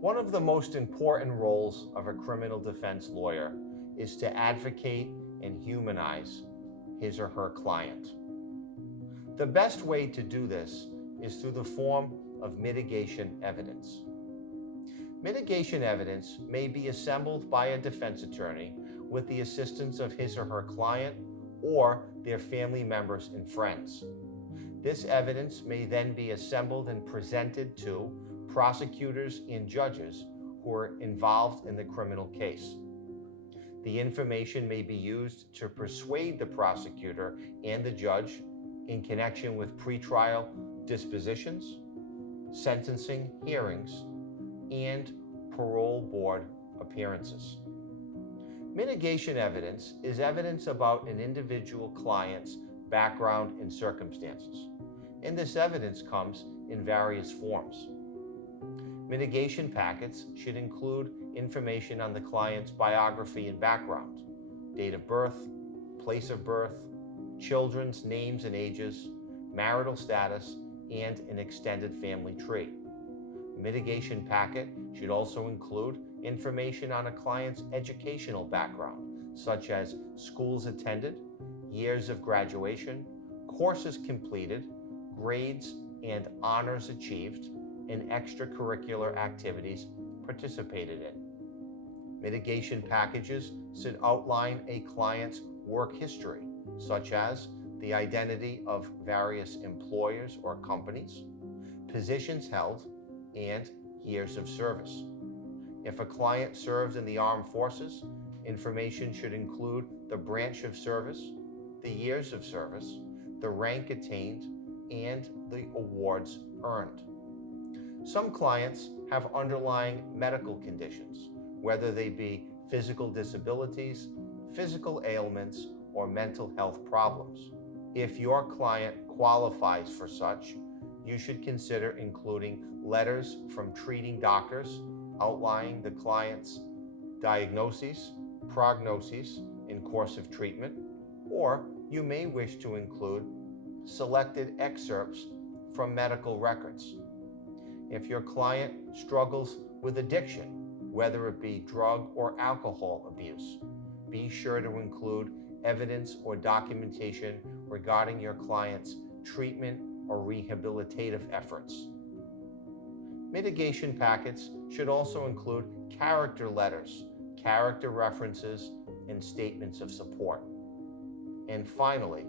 One of the most important roles of a criminal defense lawyer is to advocate and humanize his or her client. The best way to do this is through the form of mitigation evidence. Mitigation evidence may be assembled by a defense attorney with the assistance of his or her client or their family members and friends. This evidence may then be assembled and presented to prosecutors and judges who are involved in the criminal case. The information may be used to persuade the prosecutor and the judge in connection with pretrial dispositions, sentencing hearings, and parole board appearances. Mitigation evidence is evidence about an individual client's background and circumstances, and this evidence comes in various forms. Mitigation packets should include information on the client's biography and background, date of birth, place of birth, children's names and ages, marital status, and an extended family tree. A mitigation packet should also include information on a client's educational background, such as schools attended, years of graduation, courses completed, grades and honors achieved, and extracurricular activities participated in. Mitigation packages should outline a client's work history, such as the identity of various employers or companies, positions held, and years of service. If a client served in the armed forces, information should include the branch of service, the years of service, the rank attained, and the awards earned. Some clients have underlying medical conditions, whether they be physical disabilities, physical ailments, or mental health problems. If your client qualifies for such, you should consider including letters from treating doctors outlining the client's diagnoses, prognoses, and course of treatment, or you may wish to include selected excerpts from medical records. If your client struggles with addiction, whether it be drug or alcohol abuse, be sure to include evidence or documentation regarding your client's treatment or rehabilitative efforts. Mitigation packets should also include character letters, character references, and statements of support. And finally,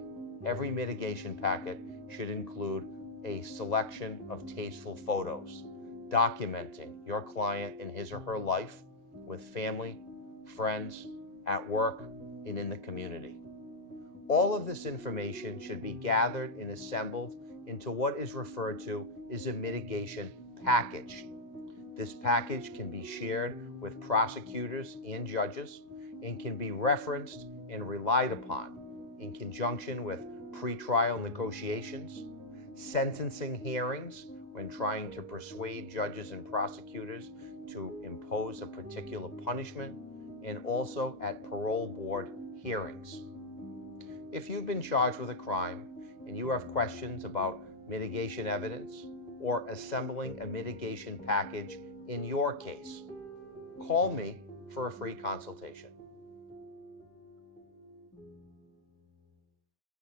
every mitigation packet should include a selection of tasteful photos documenting your client in his or her life with family, friends, at work, and in the community. All of this information should be gathered and assembled into what is referred to as a mitigation package. This package can be shared with prosecutors and judges and can be referenced and relied upon in conjunction with pretrial negotiations, sentencing hearings when trying to persuade judges and prosecutors to impose a particular punishment, and also at parole board hearings. If you've been charged with a crime and you have questions about mitigation evidence or assembling a mitigation package in your case, call me for a free consultation.